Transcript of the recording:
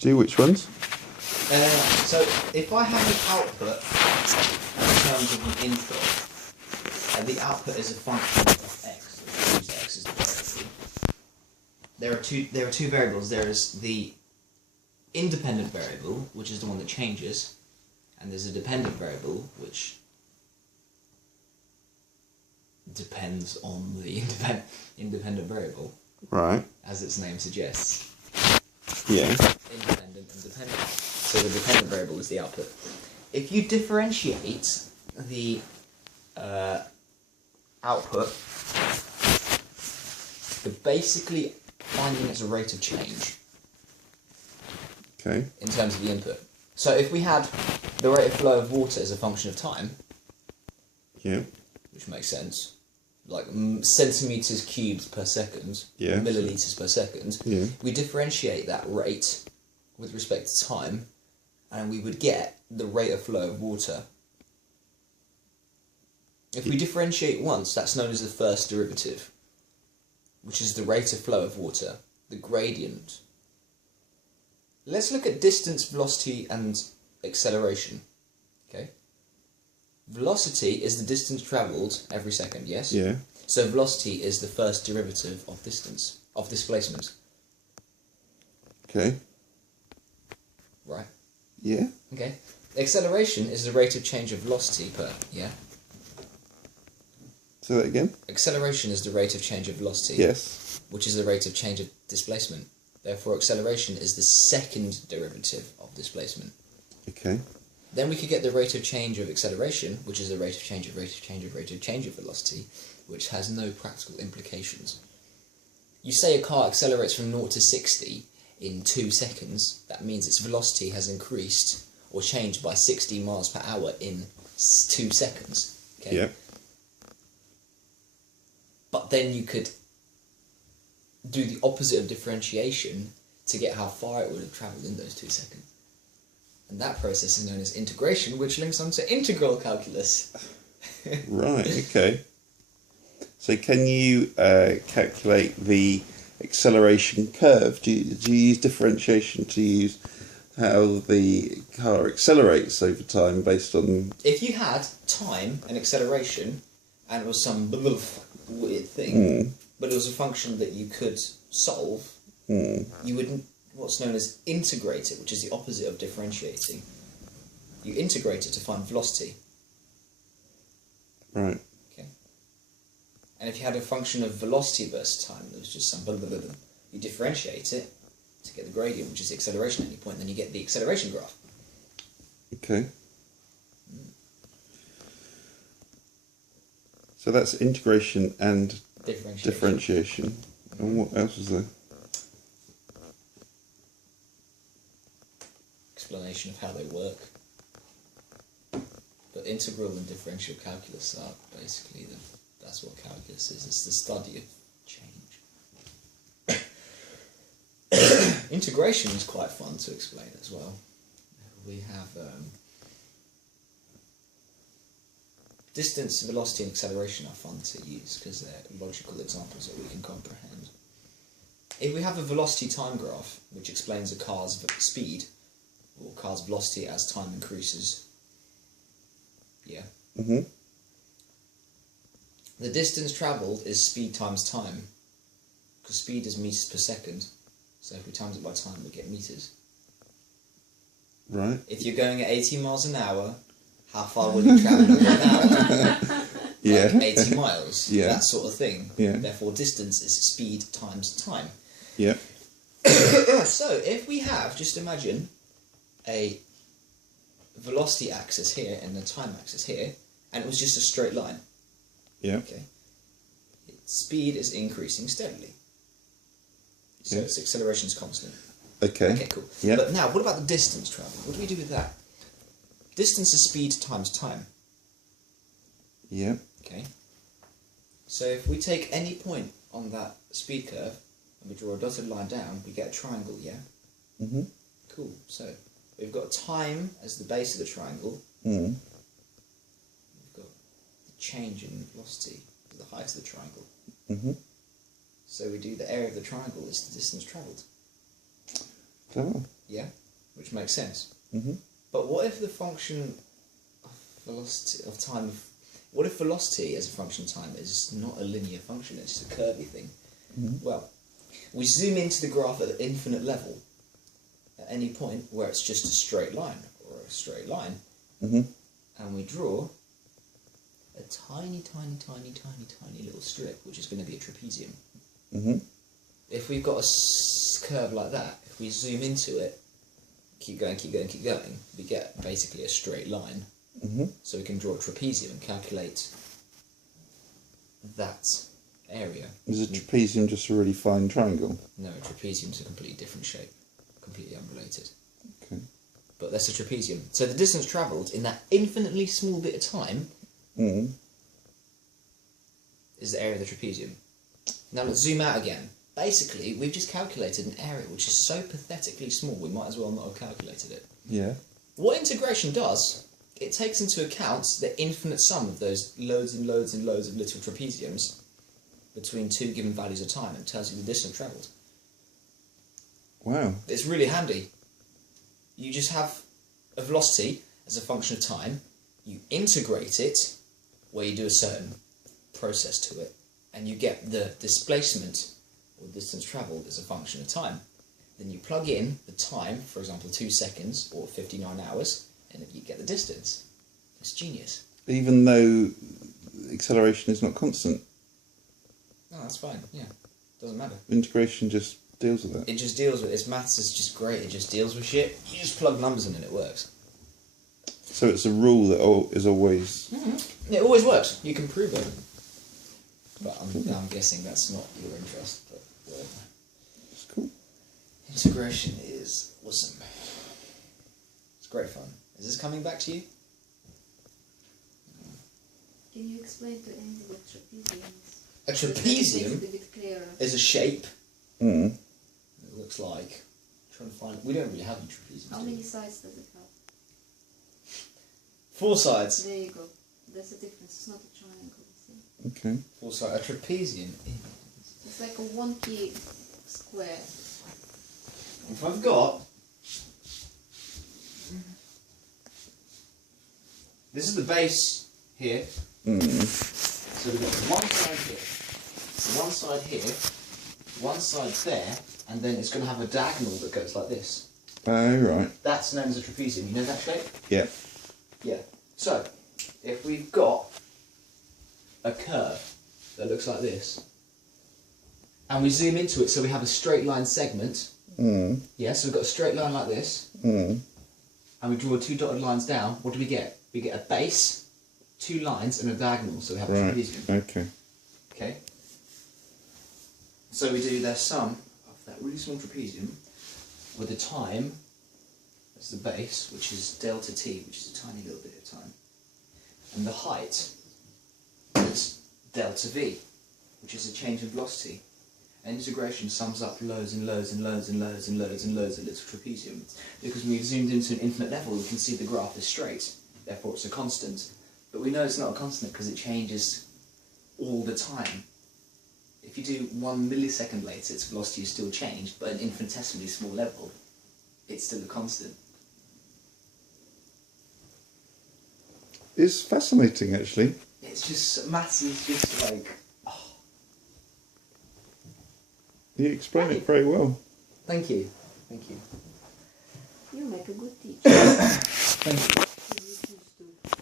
Do which ones? So if I have an output in terms of an input, and the output is a function of x, let's use x as the variable. There are two variables. There is the independent variable, which is the one that changes, and there's a dependent variable, which depends on the independent variable. Right. As its name suggests. Yeah. Independent and dependent. So the dependent variable is the output. If you differentiate the output, you're basically finding its rate of change. Okay. In terms of the input. So if we had the rate of flow of water as a function of time, yeah, which makes sense, like centimeters cubed per second, yeah, milliliters per second, yeah, we differentiate that rate with respect to time, and we would get the rate of flow of water. If we differentiate once, that's known as the first derivative, which is the rate of flow of water, the gradient. Let's look at distance, velocity, and acceleration. Okay. Velocity is the distance travelled every second, yes? yeah. So velocity is the first derivative of distance, of displacement. Okay. Right? Yeah. Okay. Acceleration is the rate of change of velocity per, yeah? Say that again? Acceleration is the rate of change of velocity. Yes. Which is the rate of change of displacement. Therefore, acceleration is the second derivative of displacement. Okay. Then we could get the rate of change of acceleration, which is the rate of change of rate of change of rate of change of velocity, which has no practical implications. You say a car accelerates from 0 to 60 in 2 seconds, that means its velocity has increased or changed by 60 miles per hour in 2 seconds. Okay? Yeah. But then you could do the opposite of differentiation to get how far it would have travelled in those 2 seconds. And that process is known as integration, which links on to integral calculus. Right, okay. So can you calculate the acceleration curve? Do you use differentiation to use how the car accelerates over time based on... If you had time and acceleration, and it was some weird thing, but it was a function that you could solve, you would what's known as integrate it, which is the opposite of differentiating. You integrate it to find velocity. Right. Okay. And if you had a function of velocity versus time, there was just some you differentiate it to get the gradient, which is the acceleration at any point, then you get the acceleration graph. Okay. So that's integration and differentiation. And what else is there? Explanation of how they work. But integral and differential calculus are basically that's what calculus is. It's the study of change. Integration is quite fun to explain as well. We have distance, velocity, and acceleration are fun to use because they're logical examples that we can comprehend. If we have a velocity time graph, which explains a car's speed, or car's velocity as time increases, yeah? Mm-hmm. The distance travelled is speed times time, because speed is meters per second, so if we times it by time we get meters. Right. If you're going at 80 miles an hour, how far will you travel in an hour? Yeah. Like 80 miles, Yeah. that sort of thing. Yeah. Therefore distance is speed times time. Yeah. So if we have, just imagine, a velocity axis here and the time axis here, and it was just a straight line. Yeah. Okay. Its speed is increasing steadily. So Yeah. its acceleration is constant. Okay. Okay, cool. Yeah. But now, what about the distance travel? What do we do with that? Distance is speed times time. Yeah. Okay. So if we take any point on that speed curve and we draw a dotted line down, we get a triangle, yeah? Mm-hmm. Cool. So we've got time as the base of the triangle. Mm. We've got the change in velocity as the height of the triangle. Mm-hmm. So we do the area of the triangle is the distance travelled. Oh. Yeah, which makes sense. Mm-hmm. But what if the function of velocity of time? What if velocity as a function of time is not a linear function? It's just a curvy thing. Mm-hmm. Well, we zoom into the graph at the infinite level at any point where it's just a straight line or a straight line, Mm-hmm. and we draw a tiny, tiny, tiny, tiny, tiny little strip, which is going to be a trapezium. Mm-hmm. If we've got a curve like that, if we zoom into it, keep going, keep going, keep going, we get basically a straight line. Mm-hmm. So we can draw a trapezium and calculate that area. Is a trapezium just a really fine triangle? No, a trapezium's a completely different shape, completely unrelated. Okay. But that's a trapezium. So the distance travelled in that infinitely small bit of time Mm. is the area of the trapezium. Now let's zoom out again. Basically, we've just calculated an area which is so pathetically small, we might as well not have calculated it. Yeah. What integration does, it takes into account the infinite sum of those loads and loads and loads of little trapeziums between two given values of time and tells you the distance travelled. Wow. It's really handy. You just have a velocity as a function of time, you integrate it where you do a certain process to it, and you get the displacement or distance travelled as a function of time. Then you plug in the time, for example 2 seconds or 59 hours, and you get the distance. It's genius. Even though acceleration is not constant, No, that's fine, yeah. Doesn't matter. integration just deals with it. It just deals with its maths is just great, it just deals with shit. You just plug numbers in and it works. So it's a rule that is always... It always works. You can prove it. But I'm guessing that's not your interest, but whatever. It's cool. Integration is awesome. It's great fun. Is this coming back to you? Can you explain to Andy what trapezium is? A trapezium Make it a bit clearer. is a shape. Mm. It looks like... trying to find... We don't really have any trapeziums. How do we? many sides does it have? 4 sides. There you go. There's a difference. It's not a triangle. See? Okay. 4 sides. A trapezium. It's like a wonky square. If I've got... This is the base here. Mm. So we've got one side here, one side here, one side there, and then it's going to have a diagonal that goes like this. Oh, right. That's known as a trapezium. You know that shape? Yeah. Yeah. So, if we've got a curve that looks like this, and we zoom into it so we have a straight line segment, Mm. yeah, so we've got a straight line like this, Mm. and we draw 2 dotted lines down, what do we get? We get a base, 2 lines, and a diagonal, so we have a Right. trapezium. Okay. Okay? So we do the sum of that really small trapezium with the time as the base, which is delta t, which is a tiny little bit of time, and the height is delta v, which is a change in velocity. And integration sums up loads and loads and loads and loads and loads and loads of little trapezium. Because when we've zoomed into an infinite level, we can see the graph is straight, therefore it's a constant. But we know it's not a constant because it changes all the time. If you do 1 millisecond later, its velocity is still changed, but at an infinitesimally small level, it's still a constant. It's fascinating, actually. It's just, maths is just like, You explain it very well. thank you, thank you. You make a good teacher. Thank you.